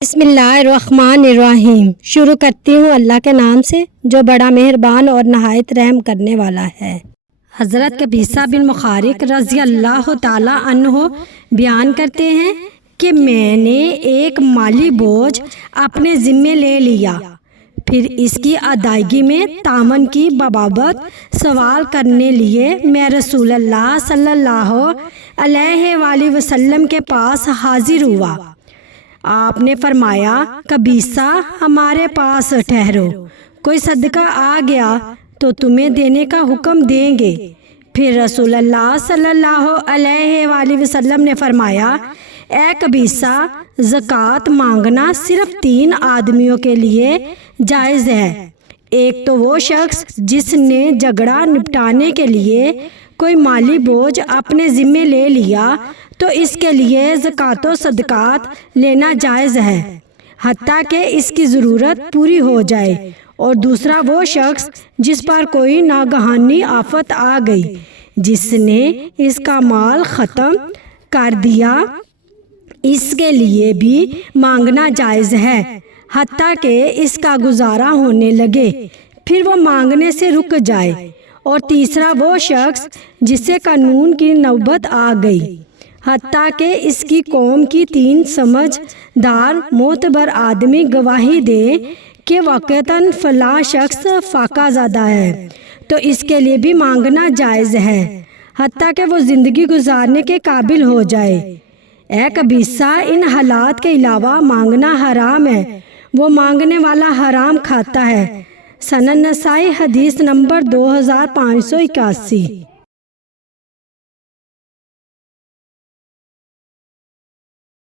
بسم اللہ الرحمن الرحیم۔ شروع کرتی ہوں اللہ کے نام سے جو بڑا مہربان اور نہایت رحم کرنے والا ہے۔ حضرت قبیصہ بن مخارق رضی اللہ تعالی عنہ بیان کرتے ہیں کہ میں نے ایک مالی بوجھ اپنے ذمے لے لیا، پھر اس کی ادائیگی میں تعاون کی بابت سوال کرنے لیے میں رسول اللہ صلی اللہ علیہ وآلہ وسلم کے پاس حاضر ہوا۔ آپ نے فرمایا، قبیصہ ہمارے پاس ٹھہرو، کوئی صدقہ آ گیا تو تمہیں دینے کا حکم دیں گے۔ پھر رسول اللہ صلی اللہ علیہ وآلہ وسلم نے فرمایا، اے قبیصہ، زکوٰۃ مانگنا صرف 3 آدمیوں کے لیے جائز ہے۔ ایک تو وہ شخص جس نے جھگڑا نپٹانے کے لیے کوئی مالی بوجھ اپنے ذمے لے لیا تو اس کے لیے زکوٰۃ و صدقات لینا جائز ہے حتیٰ کہ اس کی ضرورت پوری ہو جائے، اور دوسرا وہ شخص جس پر کوئی ناگہانی آفت آ گئی، جس نے اس کا مال ختم کر دیا، اس کے لیے بھی مانگنا جائز ہے حتیٰ کہ اس کا گزارا ہونے لگے، پھر وہ مانگنے سے رک جائے۔ اور تیسرا وہ شخص جسے قانون کی نوبت آ گئی حتیٰ کہ اس کی قوم کی 3 سمجھدار معتبر آدمی گواہی دے کہ واقعتاً فلاں شخص فاقہ زدہ ہے، تو اس کے لیے بھی مانگنا جائز ہے حتیٰ کہ وہ زندگی گزارنے کے قابل ہو جائے۔ اے قبیصہ، ان حالات کے علاوہ مانگنا حرام ہے، وہ مانگنے والا حرام کھاتا ہے۔ سنن نسائی حدیث نمبر 2581۔